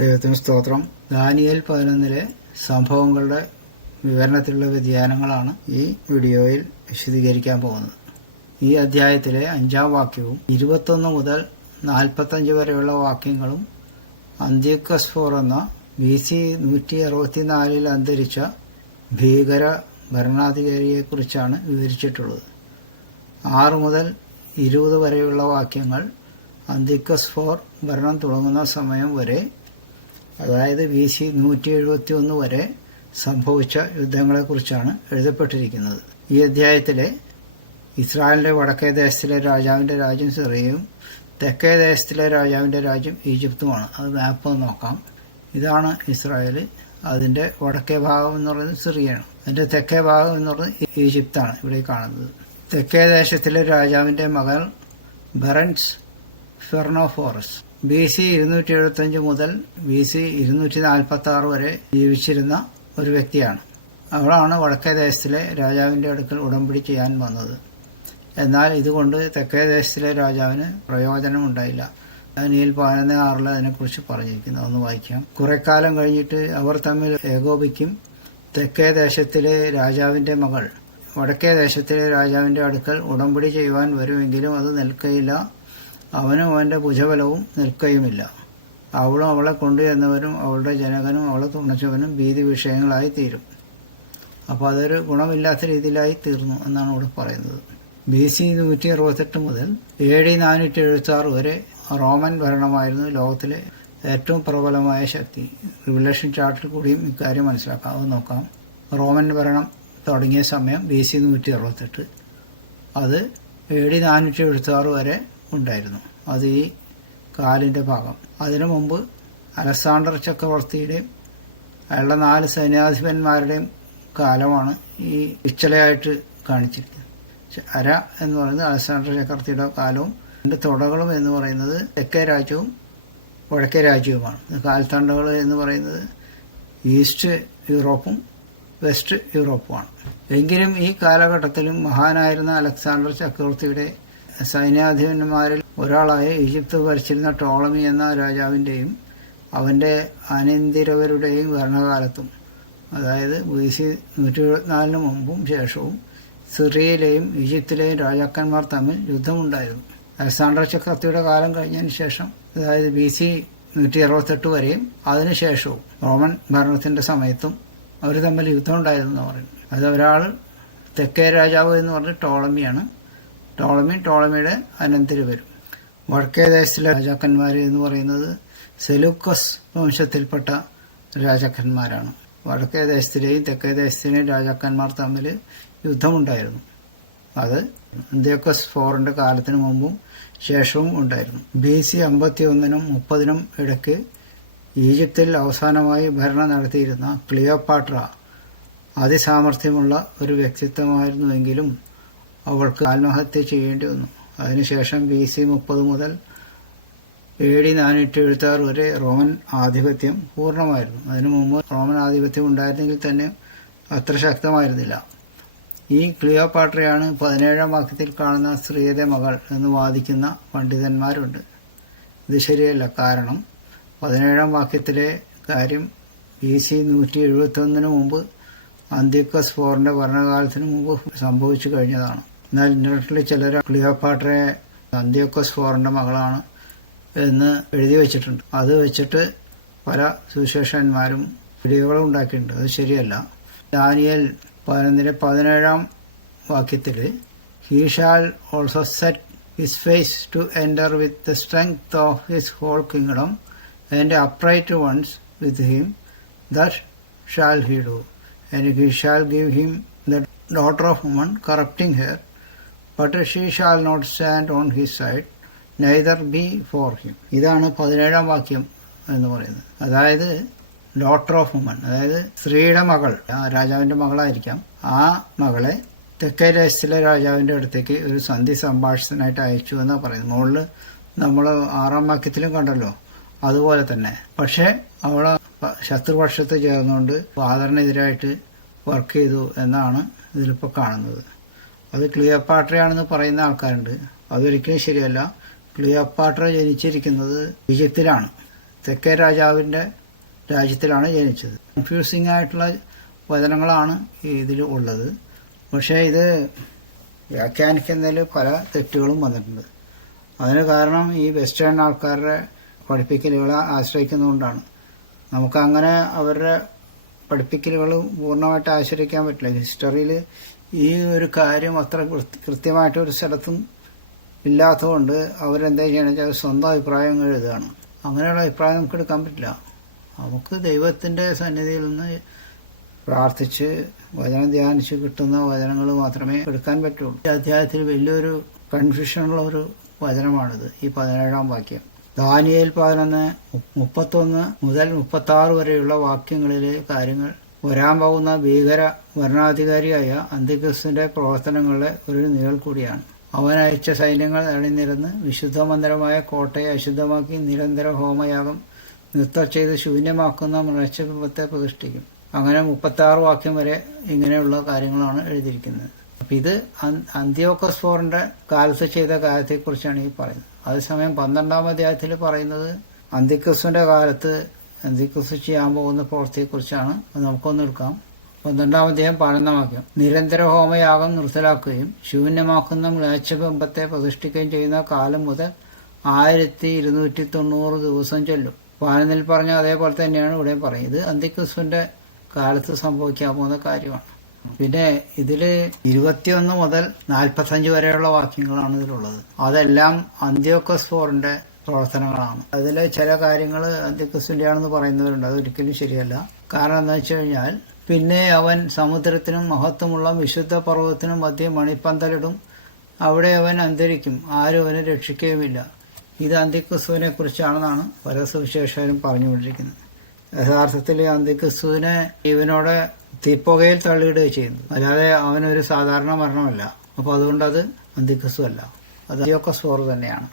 ദൈവത്തിന് സ്തോത്രം. ദാനിയേൽ 11 സംഭവങ്ങളുടെ വിവരണത്തിലുള്ള വ്യതിയാനങ്ങളാണ് ഈ വീഡിയോയിൽ വിശദീകരിക്കാൻ പോകുന്നത്. ഈ അധ്യായത്തിലെ 5-ാം വാക്യവും 21 മുതൽ 45 വരെയുള്ള വാക്യങ്ങളും അന്ത്യോക്കസ് ഫോർ എന്ന BC 164 അന്തരിച്ച ഭീകര ഭരണാധികാരിയെക്കുറിച്ചാണ് വിവരിച്ചിട്ടുള്ളത്. 6 മുതൽ 20 വരെയുള്ള വാക്യങ്ങൾ അന്ത്യോക്കസ് ഫോർ ഭരണം തുടങ്ങുന്ന സമയം വരെ, അതായത് BC 171 വരെ സംഭവിച്ച യുദ്ധങ്ങളെക്കുറിച്ചാണ് എഴുതപ്പെട്ടിരിക്കുന്നത്. ഈ അധ്യായത്തിലെ ഇസ്രായേലിന്റെ വടക്കേ ദേശത്തിലെ രാജാവിന്റെ രാജ്യം സിറിയയും തെക്കേ ദേശത്തിലെ രാജാവിന്റെ രാജ്യം ഈജിപ്തുമാണ്. അത് മാപ്പ് നോക്കാം. ഇതാണ് ഇസ്രായേൽ. അതിന്റെ വടക്കേ ഭാഗം എന്ന് പറയുന്നത് സിറിയയാണ്. അതിന്റെ തെക്കേ ഭാഗം എന്ന് പറയുന്നത് ഈജിപ്താണ് ഇവിടെ കാണുന്നത്. തെക്കേ ദേശത്തിലെ രാജാവിന്റെ മകൾ ബെറൻസ് ഫെർണോഫോറസ് BC 275 മുതൽ BC 246 വരെ ജീവിച്ചിരുന്ന ഒരു വ്യക്തിയാണ്. അവളാണ് വടക്കേ ദേശത്തിലെ രാജാവിന്റെ അടുക്കൽ ഉടമ്പടി ചെയ്യാൻ വന്നത്. എന്നാൽ ഇതുകൊണ്ട് തെക്കേ ദേശത്തിലെ രാജാവിന് പ്രയോജനം ഉണ്ടായില്ല. ദാനിയേൽ 11:6 അതിനെക്കുറിച്ച് പറഞ്ഞിരിക്കുന്നത് ഒന്ന് വായിക്കാം. കുറെ കാലം കഴിഞ്ഞിട്ട് അവർ തമ്മിൽ ഏകോപിക്കും. തെക്കേ ദേശത്തിലെ രാജാവിന്റെ മകൾ വടക്കേ ദേശത്തിലെ രാജാവിന്റെ അടുക്കൽ ഉടമ്പടി ചെയ്യുവാൻ വരുമെങ്കിലും അത് നിൽക്കയില്ല. അവനും അവന്റെ ഭുജബലവും നിൽക്കുകയുമില്ല. അവളും അവളെ കൊണ്ടുചെന്നവരും അവളുടെ ജനകനും അവളെ തുണച്ചവനും ഭീതി വിഷയങ്ങളായി തീരും. അപ്പോൾ അതൊരു ഗുണമില്ലാത്ത രീതിയിലായി തീർന്നു എന്നാണ് ഇവിടെ പറയുന്നത്. BC 168 മുതൽ AD 476 വരെ റോമൻ ഭരണമായിരുന്നു ലോകത്തിലെ ഏറ്റവും പ്രബലമായ ശക്തി. റിവലേഷൻ ചാർട്ടിൽ കൂടിയും ഇക്കാര്യം മനസ്സിലാക്കാം. അത് നോക്കാം. റോമൻ ഭരണം തുടങ്ങിയ സമയം BC 168, അത് AD 476 വരെ ഉണ്ടായിരുന്നു. അത് ഈ കാലിന്റെ ഭാഗം. അതിനു മുമ്പ് അലക്സാണ്ടർ ചക്രവർത്തിയുടെയും അയാളുടെ 4 സൈന്യാധിപന്മാരുടെയും കാലമാണ് ഈ ഇച്ചലയായിട്ട് കാണിച്ചിരിക്കുന്നത്. അര എന്ന് പറയുന്നത് അലക്സാണ്ടർ ചക്രവർത്തിയുടെ കാലവും 2 തുടകളും എന്ന് പറയുന്നത് തെക്കേ രാജ്യവും വടക്കേ രാജ്യവുമാണ്. കാൽത്തണ്ടകൾ എന്ന് പറയുന്നത് ഈസ്റ്റ് യൂറോപ്പും വെസ്റ്റ് യൂറോപ്പുമാണ്. എങ്കിലും ഈ കാലഘട്ടത്തിലും മഹാനായിരുന്ന അലക്സാണ്ടർ ചക്രവർത്തിയുടെ സൈന്യാധിപന്മാരിൽ ഒരാളായ ഈജിപ്ത് ഭരിച്ചിരുന്ന ടോളമി എന്ന രാജാവിന്റെയും അവന്റെ അനന്തിരവരുടെയും ഭരണകാലത്തും, അതായത് BC 174 മുമ്പും ശേഷവും സിറിയയിലെയും ഈജിപ്തിലെയും രാജാക്കന്മാർ തമ്മിൽ യുദ്ധമുണ്ടായിരുന്നു. അലക്സാണ്ടർ ചക്രവർത്തിയുടെ കാലം കഴിഞ്ഞതിന് ശേഷം, അതായത് BC 168 വരെയും അതിനുശേഷവും റോമൻ ഭരണത്തിന്റെ സമയത്തും അവർ തമ്മിൽ യുദ്ധം ഉണ്ടായിരുന്നു എന്ന് പറയുന്നു. അത് ഒരാൾ തെക്കേ രാജാവ് എന്ന് പറഞ്ഞ് ടോളമിയാണ്. ടോളമിയുടെ അനന്തരവരും. വടക്കേ ദേശത്തിലെ രാജാക്കന്മാർ എന്ന് പറയുന്നത് സെലൂക്കസ് വംശത്തിൽപ്പെട്ട രാജാക്കന്മാരാണ്. വടക്കേ ദേശത്തിലെയും തെക്കേ ദേശത്തിലെയും രാജാക്കന്മാർ തമ്മിൽ യുദ്ധമുണ്ടായിരുന്നു. അത് അന്ത്യോക്കസ് ഫോറിന്റെ കാലത്തിന് മുമ്പും ശേഷവും ഉണ്ടായിരുന്നു. BC 51-നും 30-നും ഇടയ്ക്ക് ഈജിപ്തിൽ അവസാനമായി ഭരണം നടത്തിയിരുന്ന ക്ലിയോപാട്ര അതിസാമർഥ്യമുള്ള ഒരു വ്യക്തിത്വമായിരുന്നുവെങ്കിലും അവൾക്ക് ആത്മഹത്യ ചെയ്യേണ്ടി വന്നു. അതിനുശേഷം BC 30 മുതൽ AD 476 വരെ റോമൻ ആധിപത്യം പൂർണ്ണമായിരുന്നു. അതിനു മുമ്പ് റോമൻ ആധിപത്യം ഉണ്ടായിരുന്നെങ്കിൽ തന്നെ അത്ര ശക്തമായിരുന്നില്ല. ഈ ക്ലിയോപാട്രയാണ് 17-ാം വാക്യത്തിൽ കാണുന്ന സ്ത്രീയുടെ മകൾ എന്ന് വാദിക്കുന്ന പണ്ഡിതന്മാരുണ്ട്. ഇത് ശരിയല്ല. കാരണം 17-ാം വാക്യത്തിലെ കാര്യം BC 171 മുമ്പ് അന്ത്യോക്കസ് ഫോറിന്റെ ഭരണകാലത്തിന് മുമ്പ് സംഭവിച്ചു കഴിഞ്ഞതാണ്. എന്നാൽ ഇന്റർനെറ്റിൽ ചിലർ ക്ലിയോപാട്രയെ അന്ത്യോക്കസ് ഫോറിന്റെ മകളാണ് എന്ന് എഴുതി വെച്ചിട്ടുണ്ട്. അത് വെച്ചിട്ട് പല സുവിശേഷന്മാരും വീഡിയോകളും ഉണ്ടാക്കിയിട്ടുണ്ട്. അത് ശരിയല്ല. ദാനിയേൽ 17-ാം വാക്യത്തിൽ "He shall also set his face to enter with the strength of his whole kingdom, and upright ones with him, that shall he do. And he shall give him the daughter of woman, corrupting her, but she shall not stand on his side, neither be for him." ഇതാണ് 17-ാം വാക്യം എന്ന് പറയുന്നത്. അതായത് daughter of woman, അതായത് സ്ത്രീയുടെ മകൾ, രാജാവിന്റെ മകളായിരിക്കാം. ആ മകളെ തെക്കേ ദേശത്തിലെ രാജാവിന്റെ അടുത്തേക്ക് ഒരു സന്ധി സംഭാഷണത്തിനായിട്ട് അയച്ചു എന്നാണ് പറയുന്നത്. മുകളിൽ നമ്മൾ 6-ാം വാക്യത്തിലും കണ്ടല്ലോ, അതുപോലെ തന്നെ. പക്ഷെ അവളെ ശത്രുപക്ഷത്ത് ചേർന്നുകൊണ്ട് ഫാദറിനെതിരായിട്ട് വർക്ക് ചെയ്തു എന്നാണ് ഇതിലിപ്പോൾ കാണുന്നത്. അത് ക്ലിയോപാട്രയാണെന്ന് പറയുന്ന ആൾക്കാരുണ്ട്. അതൊരിക്കലും ശരിയല്ല. ക്ലിയോപാട്ര ജനിച്ചിരിക്കുന്നത് ഈജിപ്തിലാണ്. തെക്കേ രാജാവിൻ്റെ രാജ്യത്തിലാണ് ജനിച്ചത്. കൺഫ്യൂസിംഗ് ആയിട്ടുള്ള വചനങ്ങളാണ് ഇതിൽ ഉള്ളത്. പക്ഷേ ഇത് വ്യാഖ്യാനിക്കുന്നതിൽ പല തെറ്റുകളും വന്നിട്ടുണ്ട്. അതിന് കാരണം ഈ വെസ്റ്റേൺ ആൾക്കാരുടെ പഠിപ്പിക്കലുകളെ ആശ്രയിക്കുന്നതുകൊണ്ടാണ്. നമുക്കങ്ങനെ അവരുടെ പഠിപ്പിക്കലുകൾ പൂർണ്ണമായിട്ട് ആശ്രയിക്കാൻ പറ്റില്ല. ഹിസ്റ്ററിയിൽ ഈ ഒരു കാര്യം അത്ര കൃത്യമായിട്ടൊരു സ്ഥലത്തും ഇല്ലാത്തതുകൊണ്ട് അവരെന്താ ചെയ്യണമെന്ന് വെച്ചാൽ സ്വന്തം അഭിപ്രായങ്ങൾ എഴുതുകയാണ്. അങ്ങനെയുള്ള അഭിപ്രായം നമുക്ക് എടുക്കാൻ പറ്റില്ല. നമുക്ക് ദൈവത്തിൻ്റെ സന്നിധിയിൽ നിന്ന് പ്രാർത്ഥിച്ച് വചനം ധ്യാനിച്ച് കിട്ടുന്ന വചനങ്ങൾ മാത്രമേ എടുക്കാൻ പറ്റുള്ളൂ. ഈ അധ്യായത്തിൽ വലിയൊരു കൺഫ്യൂഷനുള്ള ഒരു വചനമാണിത്, ഈ 17-ാം വാക്യം. ദാനിയേൽ 11:31 മുതൽ 36 വരെയുള്ള വാക്യങ്ങളിലെ കാര്യങ്ങൾ വരാൻ പോകുന്ന ഭീകര ഭരണാധികാരിയായ അന്തിക്രിസ്തുവിന്റെ പ്രവർത്തനങ്ങളുടെ ഒരു നിഴൽ കൂടിയാണ്. അവൻ അയച്ച സൈന്യങ്ങൾ അണിനിരന്ന് വിശുദ്ധ മന്ദിരമായ കോട്ടയെ അശുദ്ധമാക്കി നിരന്തര ഹോമയാഗം നൃത്തം ചെയ്ത് ശൂന്യമാക്കുന്ന മൃഗത്തെ പ്രതിഷ്ഠിക്കും. അങ്ങനെ 36 വാക്യം വരെ ഇങ്ങനെയുള്ള കാര്യങ്ങളാണ് എഴുതിയിരിക്കുന്നത്. അപ്പം ഇത് അന്ത്യോക്കസ് ഫോറിന്റെ കാലത്ത് ചെയ്ത കാര്യത്തെക്കുറിച്ചാണ് ഈ പറയുന്നത്. അതേസമയം 12-ാം അധ്യായത്തിൽ പറയുന്നത് അന്തിക്രിസ്തുവിന്റെ കാലത്ത് അന്തിക്രിസ്തു ചെയ്യാൻ പോകുന്ന പ്രവൃത്തിയെക്കുറിച്ചാണ്. അത് നമുക്കൊന്ന് എടുക്കാം. 12-ാം അധ്യായം 11-ാം വാക്യം. നിരന്തര ഹോമയാഗം നിർത്തലാക്കുകയും ശൂന്യമാക്കുന്ന മ്ലേച്ഛബിംബത്തെ പ്രതിഷ്ഠിക്കുകയും ചെയ്യുന്ന കാലം മുതൽ 1290 ദിവസം ചൊല്ലും. വാനനിൽ പറഞ്ഞ അതേപോലെ തന്നെയാണ് ഇവിടെ പറയുന്നത്. ഇത് അന്തിക്രിസ്തുവിന്റെ കാലത്ത് സംഭവിക്കാൻ പോകുന്ന കാര്യമാണ്. പിന്നെ ഇതിൽ 21 മുതൽ 45 വരെയുള്ള വാക്യങ്ങളാണ് ഇതിലുള്ളത്. അതെല്ലാം അന്ത്യോക്കസ് ഫോറിന്റെ പ്രവർത്തനങ്ങളാണ്. അതിലെ ചില കാര്യങ്ങൾ അന്ത്യോക്കസിന്റെ ആണെന്ന് പറയുന്നവരുണ്ട്. അതൊരിക്കലും ശരിയല്ല. കാരണം എന്താ വെച്ച് കഴിഞ്ഞാൽ, പിന്നെ അവൻ സമുദ്രത്തിനും മഹത്വമുള്ള വിശുദ്ധ പർവ്വതത്തിനും മധ്യ മണിപ്പന്തലിടും. അവിടെ അവൻ അന്തരിക്കും, ആരും അവനെ രക്ഷിക്കുകയുമില്ല. ഇത് അന്തിക്രിസ്തുവിനെ കുറിച്ചാണെന്നാണ് പല സുവിശേഷകരും പറഞ്ഞുകൊണ്ടിരിക്കുന്നത്. യഥാർത്ഥത്തിൽ അന്തിക്രിസ്തുവിനെ ഇവനോട് തീപ്പുകയിൽ തള്ളിയിടുകയും ചെയ്യുന്നു, അല്ലാതെ അവനൊരു സാധാരണ മരണമല്ല. അപ്പോൾ അതുകൊണ്ട് അത് അന്തിക്രിസ്തു അല്ല, അത് അന്ത്യോക്കസ് ഫോർ തന്നെയാണ്.